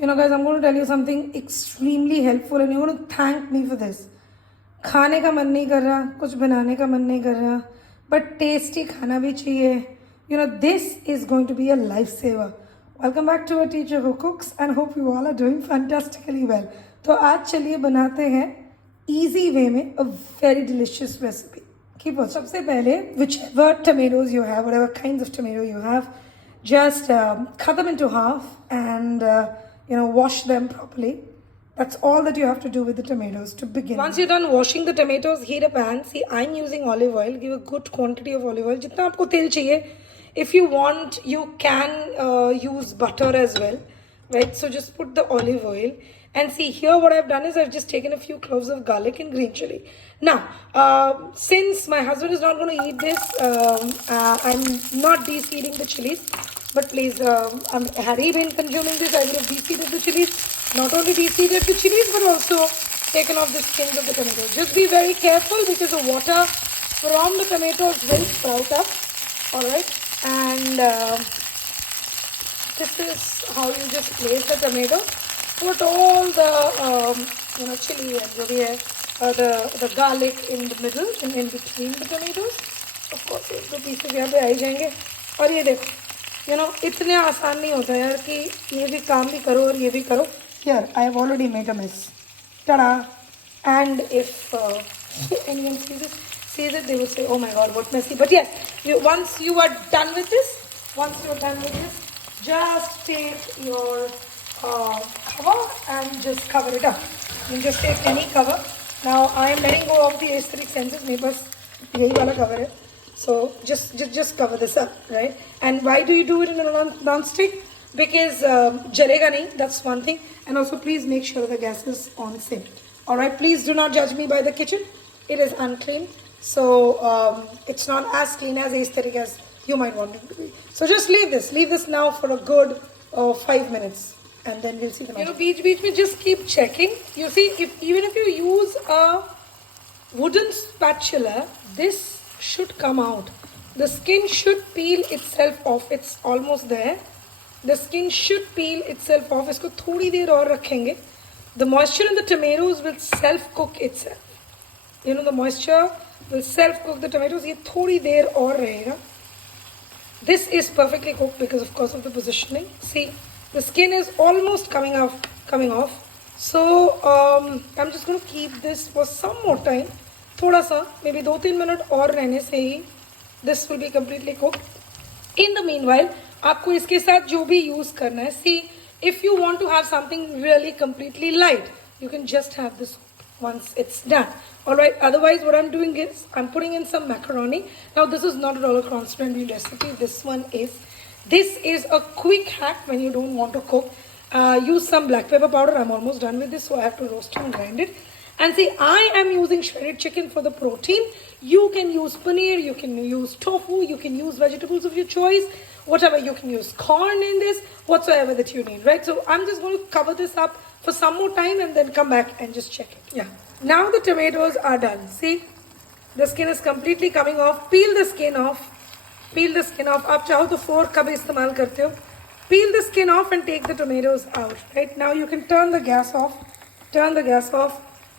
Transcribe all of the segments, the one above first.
You know, guys, I'm going to tell you something extremely helpful and you're going to thank me for this. खाने का मन नहीं कर रहा, कुछ बनाने का मन नहीं कर रहा, but tasty खाना भी चाहिए. You know, this is going to be a lifesaver. Welcome back to a teacher who cooks and hope you all are doing fantastically well. तो आज चलिए बनाते हैं easy way में a very delicious recipe. Keep on. सबसे पहले whichever tomatoes you have, whatever kinds of tomato you have, just cut them into half and wash them properly. That's all that you have to do with the tomatoes to begin. Once you're done washing the tomatoes, heat a pan. See, I'm using olive oil. Give a good quantity of olive oil. जितना आपको तेल चाहिए. If you want, you can use butter as well, right? So just put the olive oil. And see, here what I've done is I've just taken a few cloves of garlic and green chili. Now, since my husband is not going to eat this, I'm not de-seeding the chilies. But please, had he been consuming this, I would have de-seeded the chilies. Not only de-seeded the chilies, but also taken off the skins of the tomatoes. Just be very careful because the water from the tomatoes will sprout up. Alright? And this is how you just place the tomato. Put all the chili and the garlic in the middle and in between the tomatoes. Of course, the pieces यहाँ पे आ ही जाएंगे. और ये देखो, इतने आसान नहीं होता यार कि ये भी काम भी करो और ये भी करो. Here, I have already made a mess. Ta-da! And if anyone sees it, they will say, "Oh my God, what messy!" But yes, once you are done with this, just take your cover and just cover it up. You can just take any cover. Now I am letting go of the aesthetic senses. मेरे पास यही वाला cover है. So just cover this up, right? And why do you do it in a non-stick? Because jalega nahi, that's one thing. And also please make sure the gas is on sim. Alright, please do not judge me by the kitchen. It is unclean. So it's not as clean, as aesthetic as you might want it to be. So just leave this now for a good 5 minutes. And then we'll see the magic. Beach mein just keep checking. You see, even if you use a wooden spatula, this should come out. The skin should peel itself off. It's almost there. The skin should peel itself off. इसको थोड़ी देर और रखेंगे. The moisture in the tomatoes will self-cook itself. The moisture will self-cook the tomatoes. ये थोड़ी देर और रहेगा. This is perfectly cooked because of course of the positioning. See, the skin is almost coming off. So I'm just going to keep this for some more time. थोड़ा सा, maybe 2-3 minute और रहने से ही this will be completely cooked. In the meanwhile, आपको इसके साथ जो भी use करना है, see, if you want to have something really completely light, you can just have this once it's done. Alright, otherwise what I'm doing is, I'm putting in some macaroni. Now this is not at all a cross-friendly recipe, this is a quick hack when you don't want to cook. Use some black pepper powder. I'm almost done with this, so I have to roast it and grind it. And see, I am using shredded chicken for the protein. You can use paneer, you can use tofu, you can use vegetables of your choice, whatever. You can use corn in this, whatsoever that you need, right? So I'm just going to cover this up for some more time and then come back and just check it. Yeah. Now the tomatoes are done. See, the skin is completely coming off. Peel the skin off. आप चाहो तो fork का भी इस्तेमाल करते हो. Peel the skin off and take the tomatoes out, right? Now you can turn the gas off.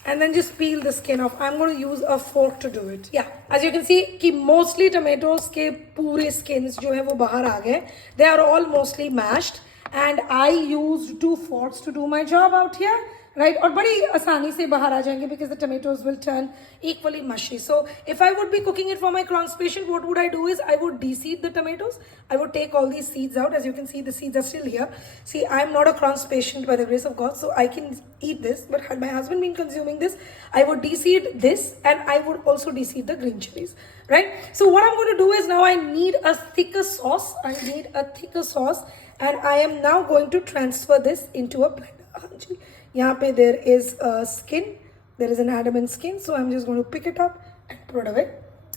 And then just peel the skin off. I'm going to use a fork to do it. Yeah, as you can see, कि mostly tomatoes के पूरे skins जो है वो बाहर आ गए. They are all mostly mashed, and I used 2 forks to do my job out here, right? और बड़ी आसानी से बाहर आ जाएंगे because the tomatoes will turn equally mushy. So if I would be cooking it for my Crohn's patient, what would I do is I would de-seed the tomatoes. I would take all these seeds out. As you can see, the seeds are still here. See, I'm not a Crohn's patient by the grace of God, so I can eat this. But had my husband been consuming this, I would de-seed this and I would also de-seed the green chilies, right? So what I'm going to do is now I need a thicker sauce. And I am now going to transfer this into a blender. यहाँ पे there is a skin, there is an adamant skin, so I'm just going to pick it up and put it away,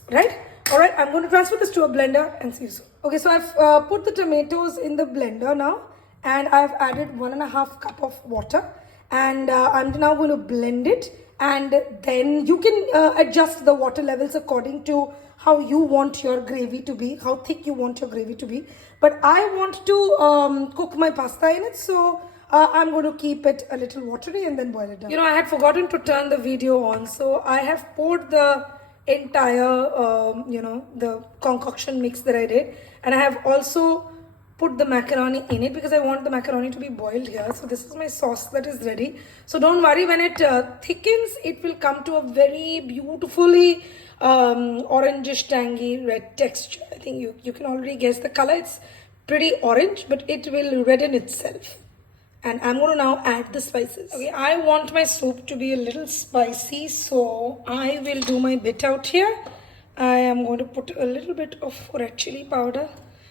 right? Alright, I'm going to transfer this to a blender and see you soon. Okay, so I've put the tomatoes in the blender now, and I've added 1.5 cup of water, and I'm now going to blend it, and then you can adjust the water levels according to how you want your gravy to be, how thick you want your gravy to be. But I want to cook my pasta in it, so I'm going to keep it a little watery and then boil it down. You know, I had forgotten to turn the video on, so I have poured the entire, the concoction mix that I did, and I have also put the macaroni in it because I want the macaroni to be boiled here. So this is my sauce that is ready. So don't worry, when it thickens, it will come to a very beautifully orangish, tangy, red texture. I think you can already guess the color. It's pretty orange, but it will redden itself. And I'm going to now add the spices. Okay, I want my soup to be a little spicy, so I will do my bit out here. I am going to put a little bit of red chili powder.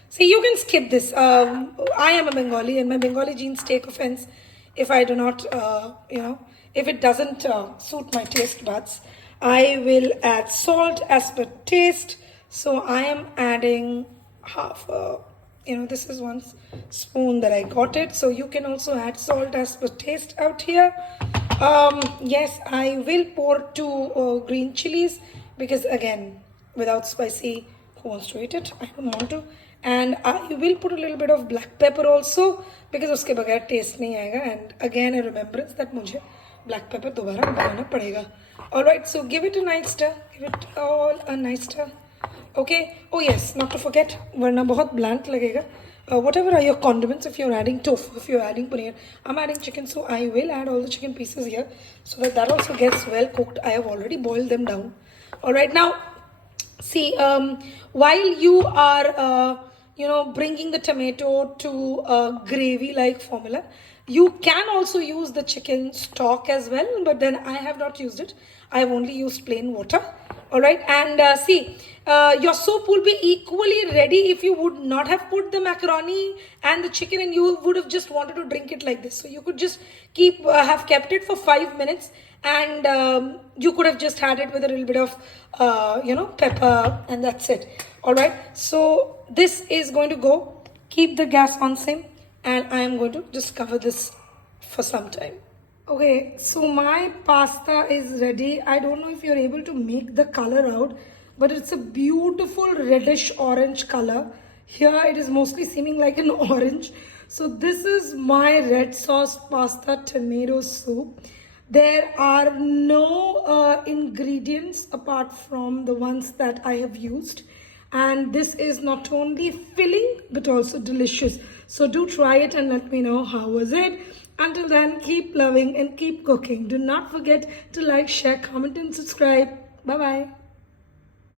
See, you can skip this. I am a Bengali and my Bengali genes take offense if I do not, if it doesn't suit my taste buds. I will add salt as per taste. So I am adding half this is 1 spoon that I got it. So you can also add salt as per taste out here. Yes, I will pour 2 green chilies because again, without spicy, who wants to eat it? I don't want to. And I will put a little bit of black pepper also because uske bagair taste nahi aayega. And again, a remembrance that mujhe black pepper dobara banana padega. Alright, so give it a nice stir. Give it all a nice stir. Okay. Oh yes, not to forget, varna bahut bland lagega. Whatever are your condiments, if you're adding tofu, if you're adding paneer, I'm adding chicken, so I will add all the chicken pieces here so that also gets well cooked. I have already boiled them down. Alright, now see, while you are bringing the tomato to a gravy-like formula, you can also use the chicken stock as well, but then I have not used it. I have only used plain water. Alright, and see, your soup will be equally ready if you would not have put the macaroni and the chicken and you would have just wanted to drink it like this. So you could just have kept it for 5 minutes and you could have just had it with a little bit of, pepper, and that's it. Alright, so this is going to go. Keep the gas on sim and I am going to just cover this for some time. Okay, so my pasta is ready. I don't know if you're able to make the color out, but it's a beautiful reddish orange color. Here it is mostly seeming like an orange. So this is my red sauce pasta tomato soup. There are no ingredients apart from the ones that I have used. And this is not only filling but also delicious. So do try it and let me know how was it. Until then, keep loving and keep cooking. Do not forget to like, share, comment and subscribe. Bye-bye.